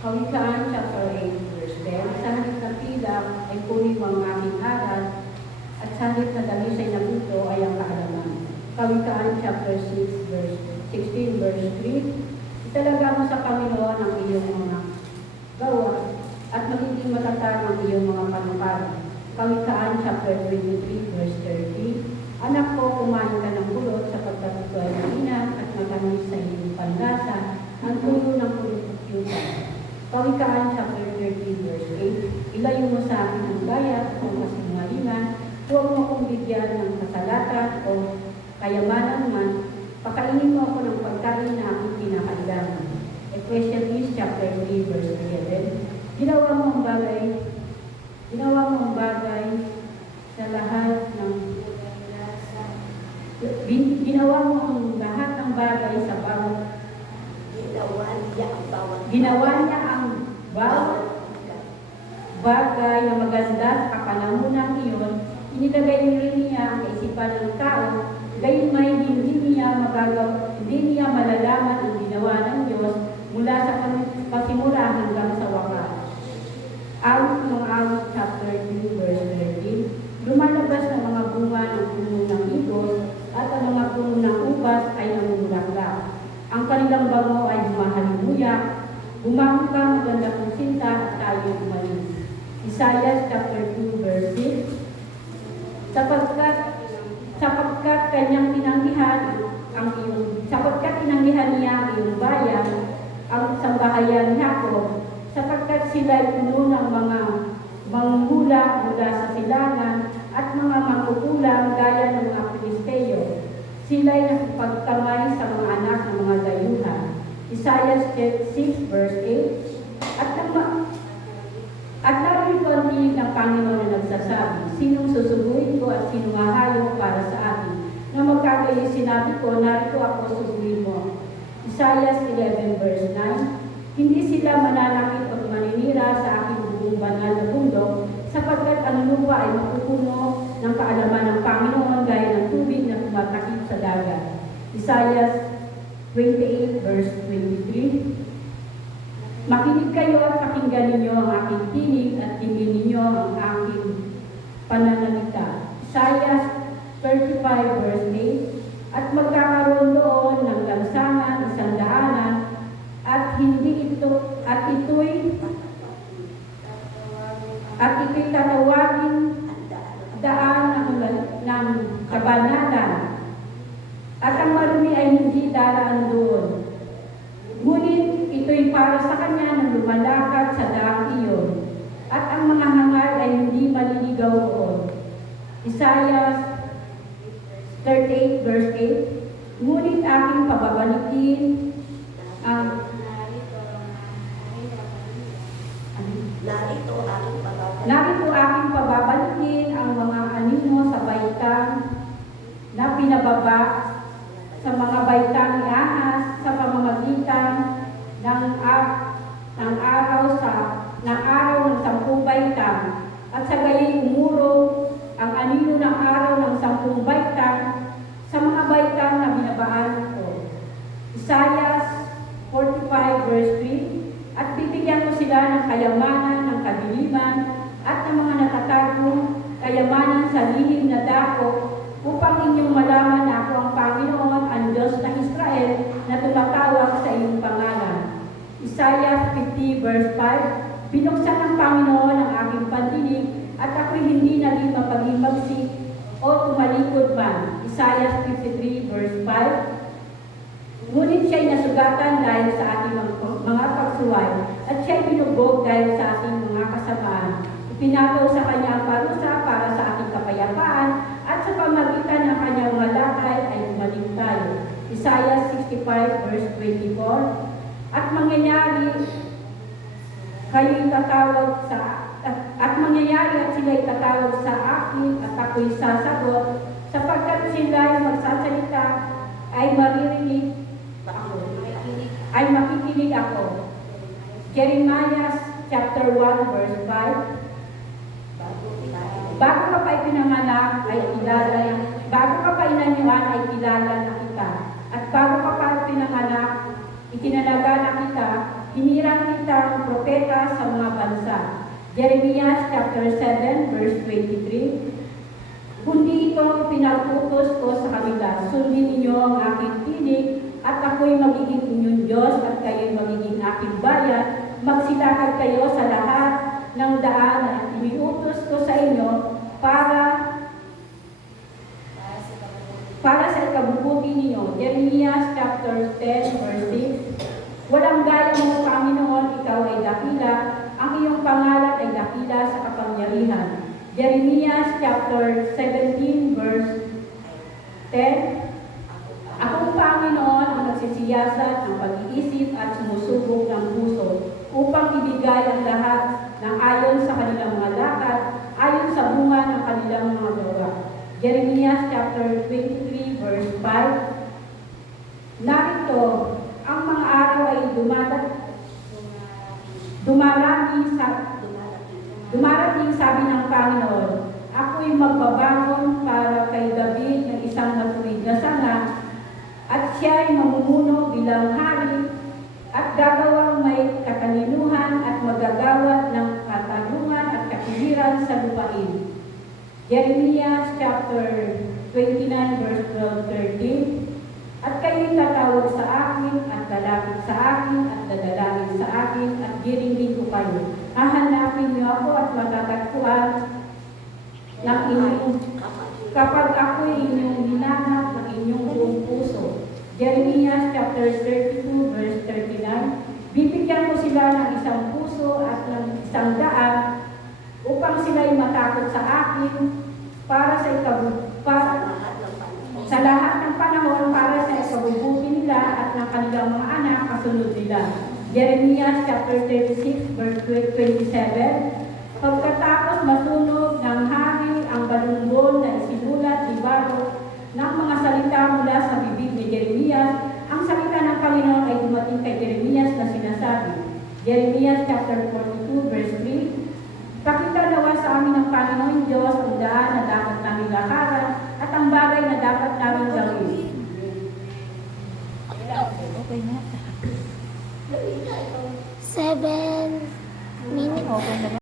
Kawikaan chapter 8, verse 10, sa halip na pilak ay puri mo ang aking aral, at sa halip na dalisay na puto ay ang kaalaman. Kawikaan chapter 6, verse 16, verse 3, italaga mo sa Panginoon ang iyong mga gawa, at magiging matatag ang iyong mga panukaran. Kawikaan chapter 23, verse 30, anak ko, kumain ka ng pulot sapagkat ito ay mainam at matamis sa iyong panlasa, ang tulo ng pulot at yuta. Kawikaan chapter 30, verse 8, ilayo mo sa akin ang gaya o kasinungalingan, huwag mo akong bigyan ng kasalatan o kayamanan man, pakainin mo ako ng pagkain na aking kinakailangan. Ecclesiastes chapter 3, verse 11, ginawa mo ang bagay sa lahat ng ginawa mo ang lahat ng bagay sa bawat ginawa niya ang bawat bagay na maganda sa kapanamunang iyon, inilagay rin niya ang kaisipan ng tao, gayon may hindi niya malalaman ang ginawa ng Diyos mula sa pasimula hanggang sa wakas. Awit ng Awit chapter 2, verse 13, lumalabas ng mga bunga ng puno ng higos at ang mga puno ng ubas ay namumulaklak. Ang kanilang bango ay humahalimuyak, bumangon ka maganda kong sinta at tayo umalis. Isaiah chapter 2, verse 6, sapagkat tinanggihan niya ang iyong bayan, ang sambahayan ni Jacob, sapagkat sila'y puno ng mga manghula mula sa silangan at mga mangkukulang gaya ng mga Pilisteo. Sila'y nakipagkamay sa mga anak ng mga dayuhan. Isaiah 6, verse 8, at narinig ko ang tinig ng Panginoon na nagsasabi, sinong susuguin ko at sinong hahayo para sa akin? Na magkagayon sinabi ko, narito ako, suguin mo. Isaiah 11, verse 9, hindi sila mananakit o maninira sa aking buong banal na bundok, sapagkat ang lupa ay mapupuno ng kaalaman ng Panginoon gaya ng tubig na tumatakip sa dagat. Isaiah 28, verse 23, makinig kayo at pakinggan ninyo ang aking tinig at tingin ninyo ang aking pananalita. Isaiah 35, verse 8, at magkakaroon doon ng lansangan, isandaanan, at ito'y tatawagin daan ng kabanalan, at ang marumi ay hindi daraan doon. Ngunit ito'y para sa kanya na lumalakad sa daang iyon, at ang mga hangal ay hindi maliligaw doon. Isaiah 38, verse 8, ngunit aking pababalikin ang narito aking pababalikin ang mga anino sa baitang na pinababa sa mga baitang ni Ahaz sa pamamagitan ng araw ng 10 baitang, at sa gayoy umurong ang anino ng araw ng 10 baitang sa mga baitang na binabaan ko. Isaiah 45, verse 3, at bibigyan ko sila ng kayamanan ng kadiliman at ng mga natatagong kayamanan sa lihim na dako, upang inyong malaman na ako ang Panginoon, ang Diyos ng Israel, na tumatawag sa iyong pangalan. Isaiah 50, verse 5, binuksan ng Panginoon ang aking pandinig, at ako'y hindi naging mapag-imagsik o tumalikod man. Isaiah 53, verse 5, ngunit siya'y nasugatan dahil sa ating mga pagsuway, at siya'y binubog dahil sa ating mga kasamaan. Ipinataw sa kanya ang parusa para sa ating kapayapaan, at sa pamagitan ng kanyang mga lakay ay bumalik tayo. Isaiah 65, verse 24, at mangyayari at sila'y tatawag sa akin, at ako'y sasagot, sapagkat sila'y magsasalita ay makikinig ako. Jeremiah chapter 1, verse 5, bago ka pa ipinanganak ay kilala, bago ka pa inanyuan ay kilala na kita, at bago ka pa pinanganak, itinalaga na kita, hinirang kitang propeta sa mga bansa. Jeremiah chapter 7 verse 23. Kundi ito pinag-utos ko sa kanila, sundin ninyo ang aking tinig, at ako'y magiging inyong Diyos at kayo'y magiging aking bayan. Magsilakad kayo sa lahat ng daan na iniutos ko sa inyo para sa ikabubuti ninyo. Jeremiah chapter 10 verse 6. Walang gaya mo, Panginoon, ikaw ay dakila, ang iyong pangalan ay dakila sa kapangyarihan. Jeremiah chapter 17 verse 10. Akong Panginoon ang nagsisiyasat ng pag-iisip at sumusubok ng puso upang ibigay ang lahat ng ayon sa kanilang mga lakad, ayon sa bunga ng kanilang mga gawa. Jeremiah chapter 23 verse 5. Narito, ang mga araw ay dumarating, sabi ng Panginoon, ako'y magbabangon para kay David ng isang matuwid na sanga, at siya'y mamumuno bilang hari, at gagawang may katalinuhan at magagawad ng katarungan at kapiliran sa lupain. Jeremiah chapter 29 verse 12-13. At kayo'y tatawag sa akin, at lalapit sa akin, at dadalangin sa akin, at giringin ko kayo. Hahanapin niyo ako at matatagpuan ng inyong, kapag ako'y inyong hinanap ng inyong buong puso. Jeremiah chapter 32 verse 39. Bibigyan ko sila ng isang puso at ng isang daan upang sila'y matakot sa akin sa lahat ng panahon para sa ikabubuti nila at ng kanilang mga anak kasunod nila. Jeremiah chapter 36 verse 27. Pagkatapos masunog ng hari ang balumbon na isinulat ni Baruch ng mga salita mula sa bibig ni Jeremiah, ang salita ng Panginoon ay dumating kay Jeremiah na sinasabi. Jeremiah chapter 42 verse 3. Pakita nawa sa amin ng Panginoon Diyos ang daan na dapat namin lakaran at ang bagay na dapat namin gawin